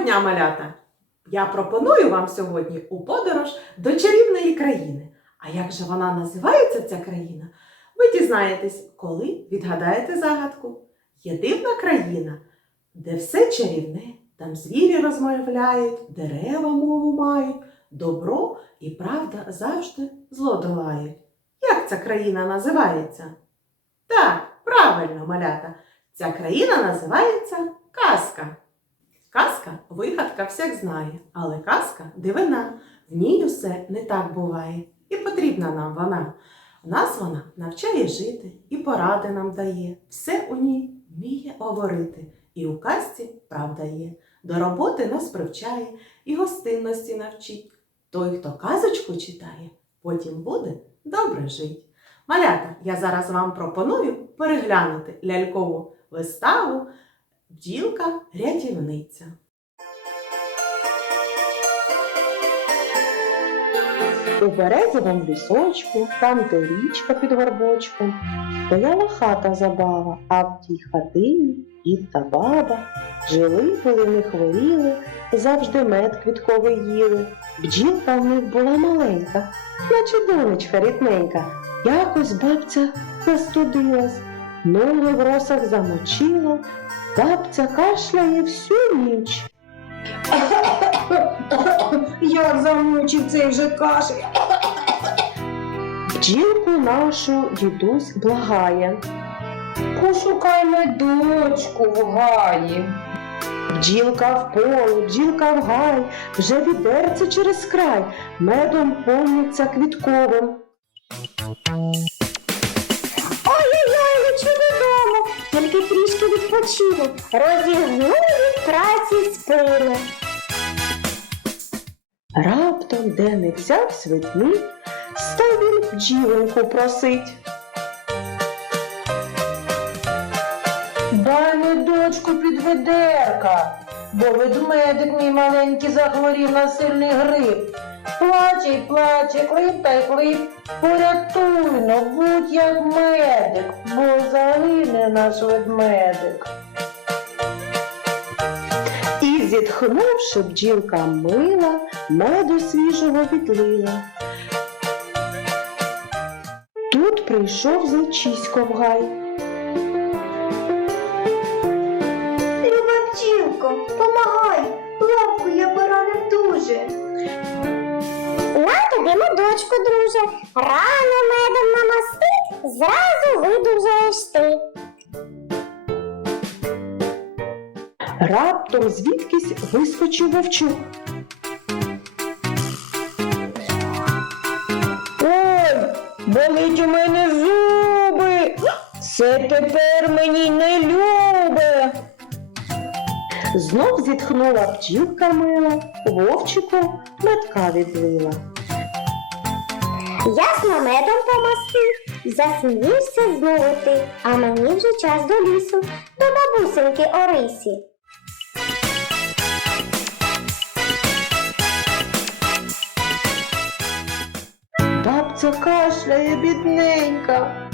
дня, малята! Я пропоную вам сьогодні у подорож до чарівної країни. А як же вона називається, ця країна? Ви дізнаєтесь, коли відгадаєте загадку. Є дивна країна, де все чарівне, там звірі розмовляють, дерева мову мають, добро і правда завжди зло долають. Як ця країна називається? Так, правильно, малята. Ця країна називається казка. Казка вигадка всяк знає, але казка дивина. В ній усе не так буває, і потрібна нам вона. Нас вона навчає жити і поради нам дає. Все у ній вміє говорити, і у казці правда є. До роботи нас привчає і гостинності навчить. Той, хто казочку читає, потім буде добре жить. Малята, я зараз вам пропоную переглянути лялькову виставу Бджілка рятівниця. У березовому лісочку, там, де річка під горбочком, стояла хата забава, а в тій хатині дід та баба жили, були не хворіли, завжди мед квітковий їли. Бджілка в них була маленька, наче донечка рідненька. Якось бабця застудилась, ноги в росах замочила, бабця кашляє всю ніч. Як замучив цей вже кашель. Бджілку нашу дідусь благає. Пошукай дочку в гаї. Бджілка в поле, бджілка в гай, вже відерце через край, медом повниться квітковим. Ой-ой-ой, лечу додому, тільки трішки відпочину, розігну від праці спину. Раптом, де не взяв свитник, став він бджілоньку просить. Дай мені дочку під ведерка, бо ведмедик мій маленький захворів на сильний грип. Плаче й плаче, клип та й клип. Порятуйно, будь як медик, бо загине наш ведмедик. Зітхнувши, бджілка мила, меду свіжого відлила. Тут прийшов зайчисько в гай. Люба бджілко, помагай, лапку я поранив дуже. На тобі медочку, друже, рано медом намастить, зразу видужаєш ти. Раптом звідкись вискочив вовчук. Ой, болить у мене зуби. Це тепер мені не любе. Знов зітхнула бджілка мила, вовчику метка відлила. Ясно медом помастив, засмієшся знову ти, а мені вже час до лісу, до бабусинки Орисі. Бабця кашляє бідненька.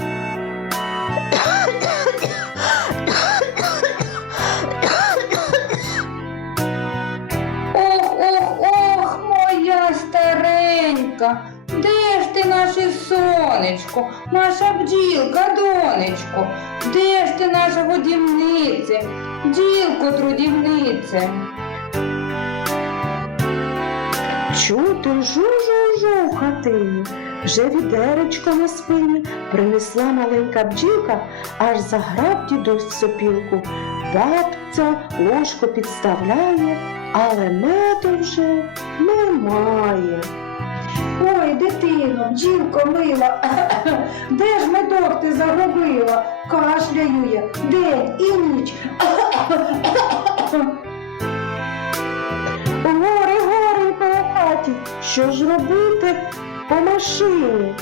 Ох, ох, ох, моя старенька. Де ж ти наше сонечко, наша бджілка, донечко? Де ж ти наша годівниця, бджілко трудівниця? Чути жу-жу-жу в. Вже відеречко на спині принесла маленька бджілка, аж заграв дідусь сопілку. Бабця ложку підставляє, але меду вже немає. Ой, дитино, бджілко мила, де ж медок ти загубила? Кашляю я день і ніч. Горе, горенько у хаті, що ж робити по машині?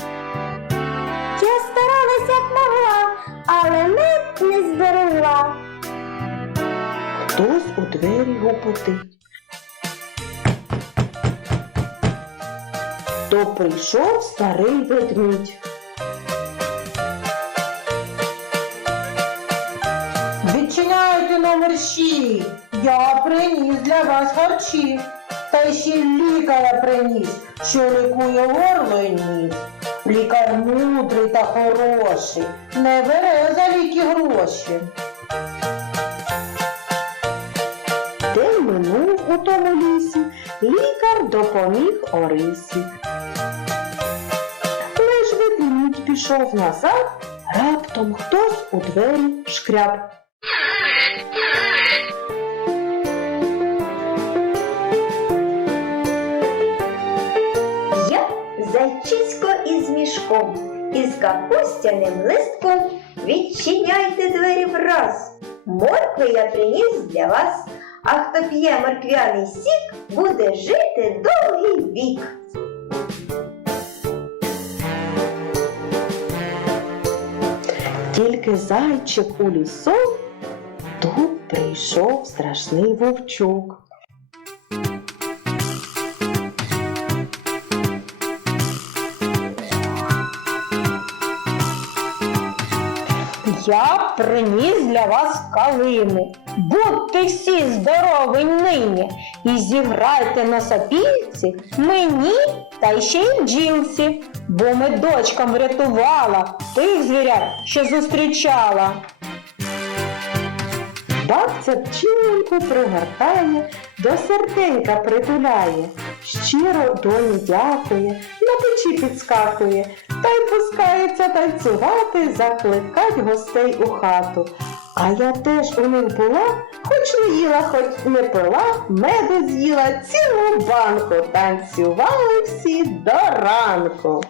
Я старалась як могла, але мед не зберегла. Хтось у двері гупотить. То прийшов старий ведмідь. Відчиняйте номер 6. я приніс для вас харчі. Ще лікаря приніс, що лікує горло й ніс. Лікар мудрий та хороший, не бере за ліки гроші. День минув у тому лісі, лікар допоміг Орисі. Лиш ведмідь пішов назад, раптом хтось у двері шкряб. Зайчисько із мішком, із капустяним листком. Відчиняйте двері враз. Моркви я приніс для вас, а хто п'є морквяний сік, буде жити довгий вік. Тільки зайчик у лісок, тут прийшов страшний вовчук. Я приніс для вас калину. Будьте всі здорові нині і зіграйте на сапільці мені та ще й бджілці, бо ми дочкам врятувала тих звірят, що зустрічала. Бабця пчілоньку пригортає, до серденька притуляє, щиро долі дякує, на печі підскакує, та й пускається танцювати, закликать гостей у хату. А я теж у них була, хоч не їла, хоч не пила, меду з'їла цілу банку, танцювали всі до ранку.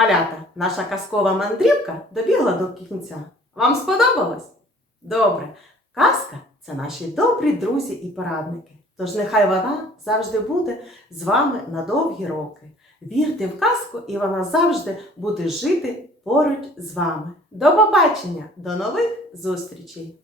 Малята, наша казкова мандрівка добігла до кінця. Вам сподобалось? Добре. Казка це наші добрі друзі і порадники. Тож нехай вона завжди буде з вами на довгі роки. Вірте в казку, і вона завжди буде жити поруч з вами. До побачення, до нових зустрічей!